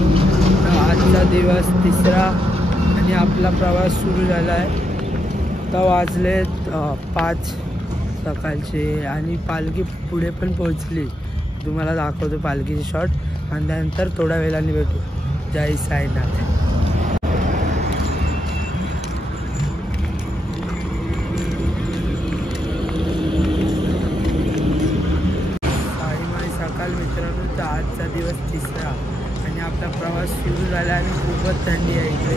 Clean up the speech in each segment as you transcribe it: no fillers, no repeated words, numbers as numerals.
मित्रांनो, आजचा दिवस तिसरा आणि आपला प्रवास सुरू झाला आहे. आता वाजलेत 5 सकाळचे आणि पालखी पुढे पण पोहोचली. तुम्हाला दाखवतो पालखीचे शॉट आणि त्यानंतर थोड्या वेळाने भेटू. जय साईनाथ. सकाळ मित्रांनो, तर आजचा दिवस तिसरा आणि आपला प्रवास सुरू झाला आणि खूपच थंडी आहे इकडे.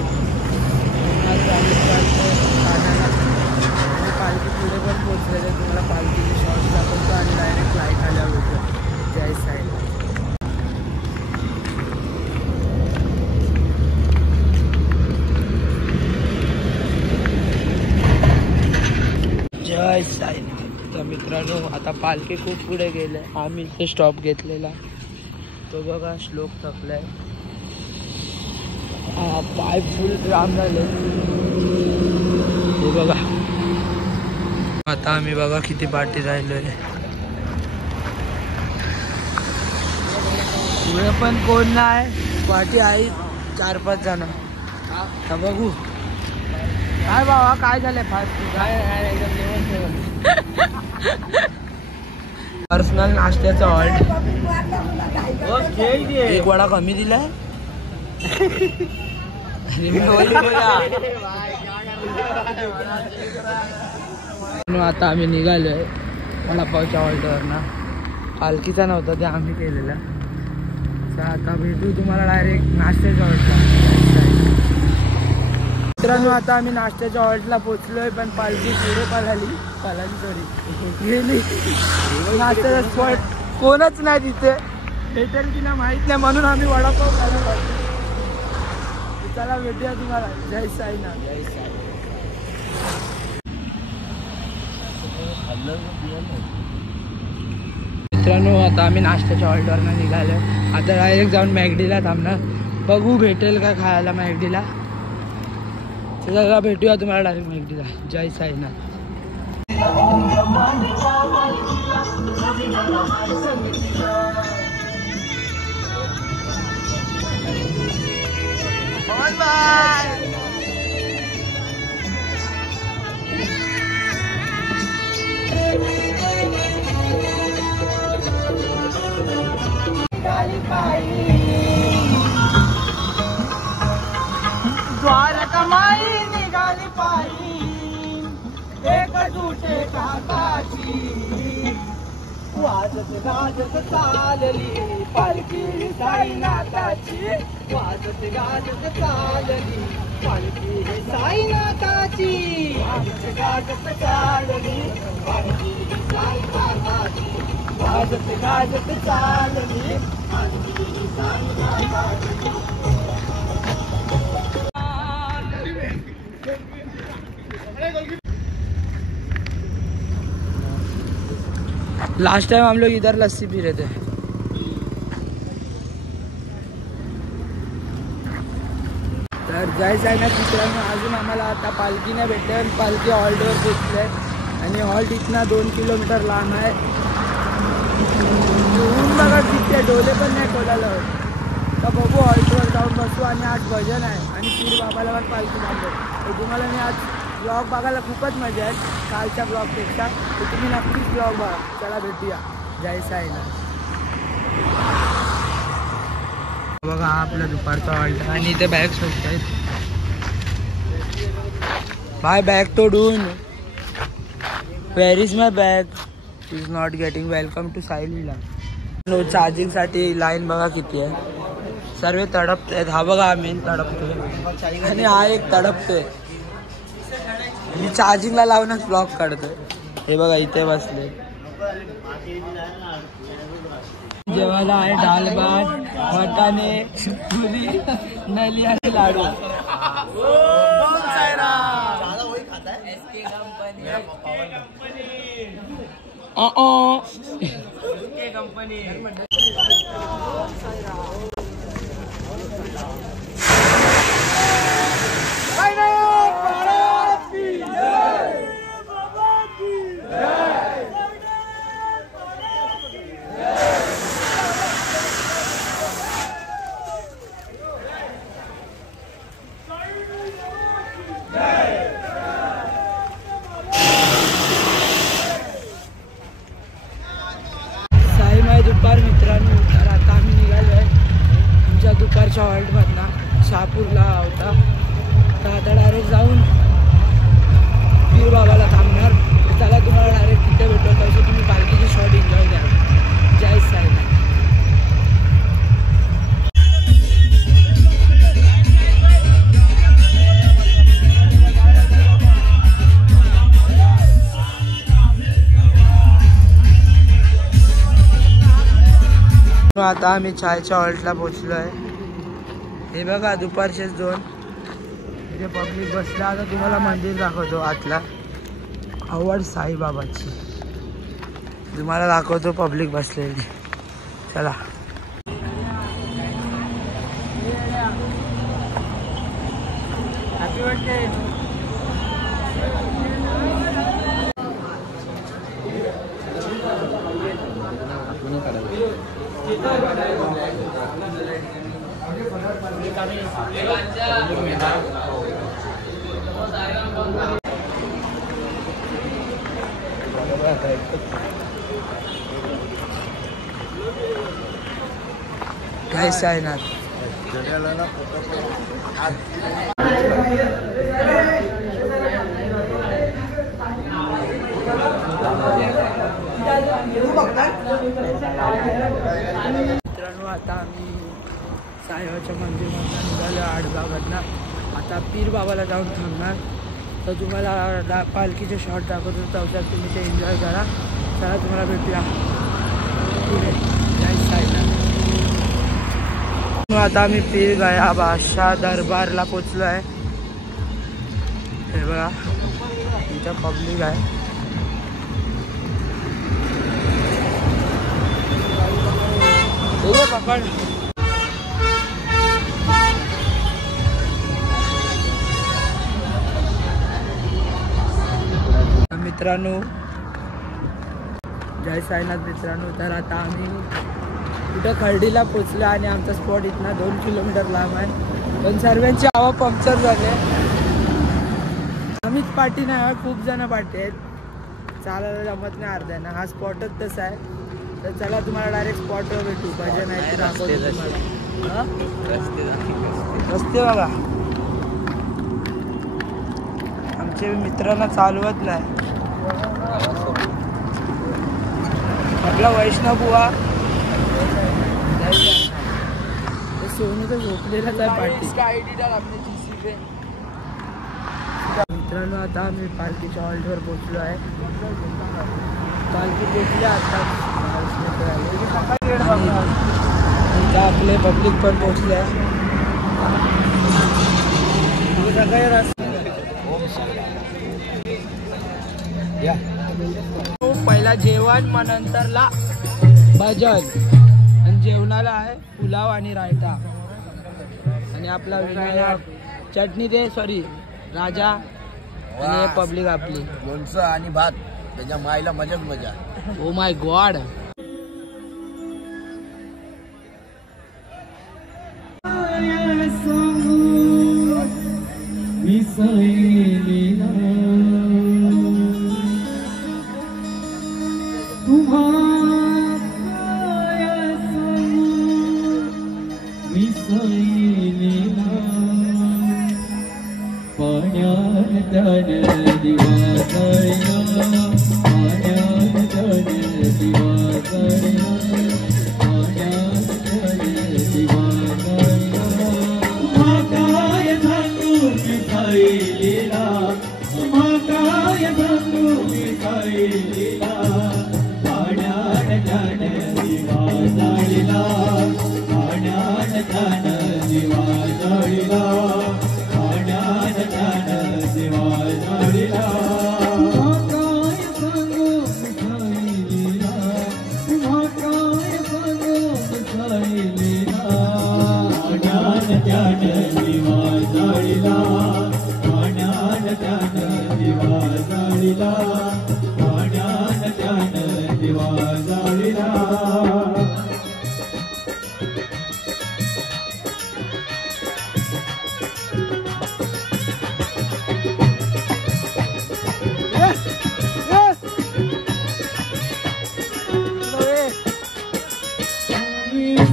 आणि पालखी पुढे पण पोहोचलेले. तुम्हाला पालखीचे शॉर्ट दाखवतो आणि डायरेक्ट फ्लाईट आल्यावर होतं. जय साईनाथ. जय साईनाथ. तर मित्रांनो, आता पालखी खूप पुढे गेले. आम्ही इथे स्टॉप घेतलेला. तो बघा श्लोक थकलाय. पाय फुल जाम झाले. हे बघा. आता आम्ही बघा किती पाठी राहिलोय. पुढे पण कोण नाही. पाठी आहे 4-5 जण. आता बघू काय बाबा काय झालंय. फास्ट काय एकदम जेवण पर्सनल नाश्त्याचा हॉल्ट. एक वडा कमी दिलाय. आता आम्ही निघालोय वडापावच्या हॉल्टवरनं. पालखीचा नव्हता ते आम्ही केलेला. आता भेटू तुम्हाला डायरेक्ट नाश्त्याच्या हॉल्टला. मित्रांनो, आता आम्ही नाश्त्याच्या हॉल्टला पोचलोय पण पालखी पुढे पळाली सॉरी गेली. नाश्त्याचा स्पॉट कोणच नाही तिथे. भेटेल की ना माहित नाही म्हणून आम्ही वडापाव खायला पाहिजे. चला भेटूया तुम्हाला. जय साईनाथ. जय साई. मित्रांनो, आता आम्ही नाश्त्याच्या हॉल्टवरनं निघालो. आता डायरेक्ट जाऊन मॅगडीला थांबणार. बघू भेटेल का खायला मॅगडीला. चला भेटूया तुम्हाला डायरेक्ट मॅगडीला. जय साईनाथ. द्वारकामाई निघाली पायी एक झुटे काकाची. वाजत गाजत चालली पालखी साईनाथाची. वाजत गाजत चालली पालखी साईनाथाची. वाजत गाजत चालली पालखी साईनाथाची. वाजत गाजत चालली पालखी साईनाथाची. लास्ट टाइम हम लोग इधर लस्सी पी रहे थे. तर जय साईनाथ मित्रांनो, अजून आम्हाला आता पालखी नाही भेटेल. पालखी हॉल्टवर पोचले आणि हॉल्ट इथनं 2 किलोमीटर लांब आहे. ऊन बघा किती डोले पण नाही कोणाला. तर बघू हॉल्टवर जाऊन बसू आणि आज भजन आहे आणि पीर बाबाला पण पालखी बांधतो. तर तुम्हाला मी आज ब्लॉग बघायला खूपच मजा आहे कालच्या ब्लॉगपेक्षा. तर तुम्ही नक्कीच ब्लॉग बघा. चला भेटूया. जय साईनाथ. बघा हा आपला दुपारचा हॉल्ट आणि इथे बॅग स्वस्त आहेत. माय बॅग तो डून. Where is my bag. Is not getting. Welcome to साईल विला. चार्जिंगसाठी लाईन बघा किती आहे. सर्व तडपत. हा बघा हा मेन तडपतोय आणि हा एक तडपतोय. मी चार्जिंगला लावूनच ब्लॉग काढतोय. हे बघा इथे बसले. जेवायला आहे डाल भात, वाटाणे, पुरी, नली आणि लाडू. कंपनी चायच्या हॉल्टमधनं शहापूरला होता. तर आता डायरेक्ट जाऊन पीर बाबाला थांबणार. चला तुम्हाला डायरेक्ट तिथे भेटतो, तसं तुम्ही पालखीची शॉट एन्जॉय करा. जय साईनाथ. आता आम्ही चायच्या हॉल्टला पोचलो आहे. हे बघा दुपारचेच 2 इथे पब्लिक बसला. आता तुम्हाला मंदिर दाखवतो आतला, आवड साईबाबाची तुम्हाला दाखवतो पब्लिक बसलेली. चला. Happy birthday. जय साईनाथ. मित्रांनो आता आम्ही साईबाबाच्या मंदिरात निघालो आडगावातनं. आता पीर बाबाला जाऊन थांबणार. तर तुम्हाला पालखीचे शॉट दाखवतो, तवसात तुम्ही ते एन्जॉय करा. चला तुम्हाला भेटूया पुढे. जय साईनाथ. आता आम्ही पीर गया बादशाह दरबारला पोचलो आहे. हे बघा इथं पब्लिक आहे. पकड. मित्रांनो जय साईनाथ. मित्रांनो तर आता आम्ही कुठं खर्डीला पोचलो आणि आमचा स्पॉट इथना 2 किलोमीटर लांब आहे. पण सर्वांची हवा पंक्चर झाली. आम्हीच पाठी नाही, खूप जण पाठी आहेत. चालायला जमत नाही अर्ध्यानं. हा स्पॉटच तसा आहे. तर चला तुम्हाला डायरेक्ट स्पॉटवर भेटू. भजन आहे ते दाखवतो तुम्हाला. रस्ते बघा आमचे मित्रांना चालवत नाही. आपला वैष्णव बुवा सोनू तर झोपलेलाच आहे पाठी. मित्रांनो आता आम्ही पालखीच्या हॉल्टवर पोचलो आहे. पालखी पोचली आता. आपले पब्लिक पण पोचले आहे. पहिला जेवण, मग नंतरला भजन. आणि जेवणाला आहे पुलाव आणि रायता. आणि आपला विनायक चटणी दे, सॉरी राजा. आणि पब्लिक आपली लोणचं आणि भात. त्याच्या मायला मजाच मजा. Oh my God.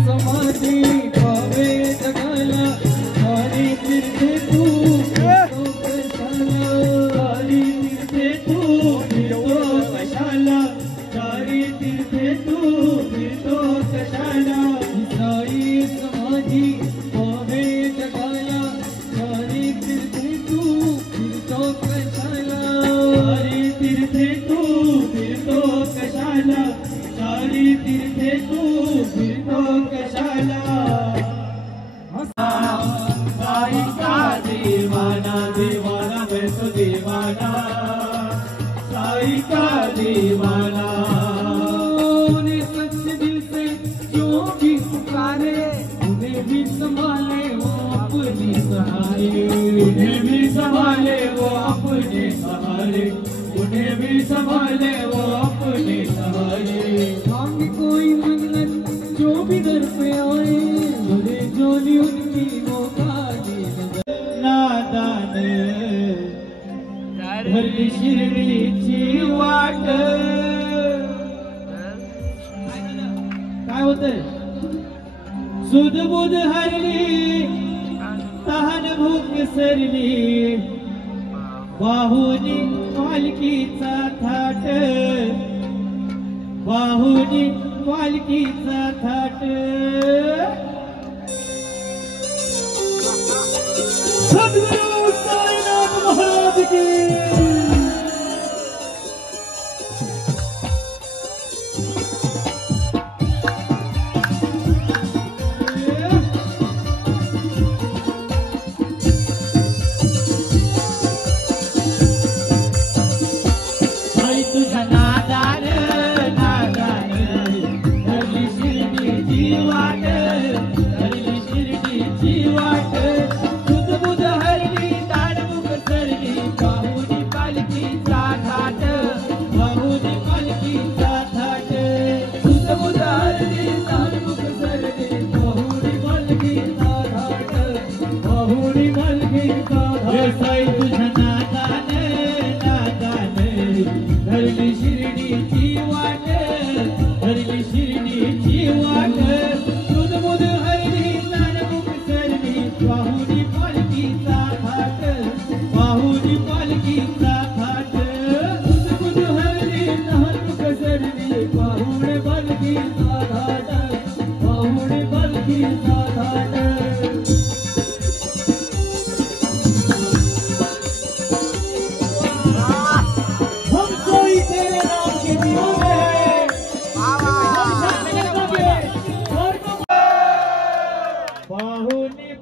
समाधी तीर्थे तू फिरतो कशाला साई समाधी पावे जगाला सारी तीर्थे तू फिरतो कशाला सारी तीर्थे तू फिरतो कशाला सारी तीर्थे तू फिरतो कशाला साई का दीवाना दीवाना मैं तो दीवाना साई का दीवाना सच्चे दिल से जो भी पुकारे उन्हें भी संभाले वो अपने सहारे उन्हें भी संभाले वो अपने सहारे उन्हें भी संभाले वो अपने सहारे मांगे कोई मन्नत जो भी दर पे आए बोले जोली उनकी मौका दे नादान भरली शिर्डीची वाट काय होतंय सुध बुध हरली तहान भूक सरली बाहुनी पालकीचा थाट बाहुनी पालकीचा थाट सद्गुरु साईनाथ महाराज की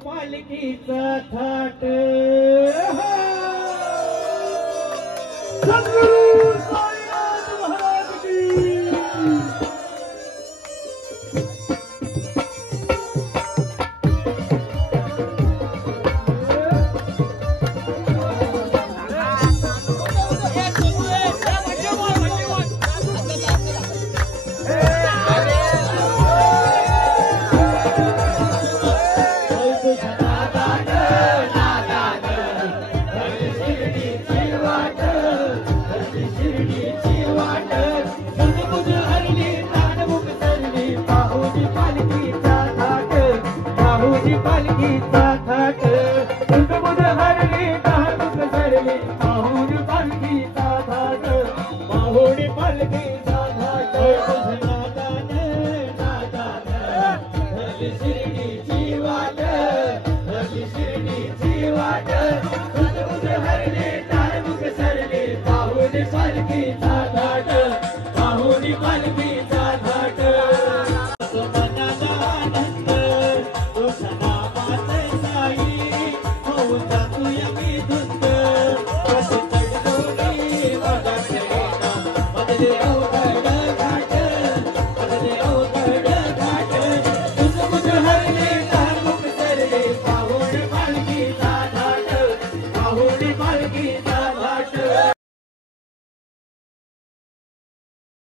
पालकीचा थाट सद्गुरु साईनाथ महाराज की पालकी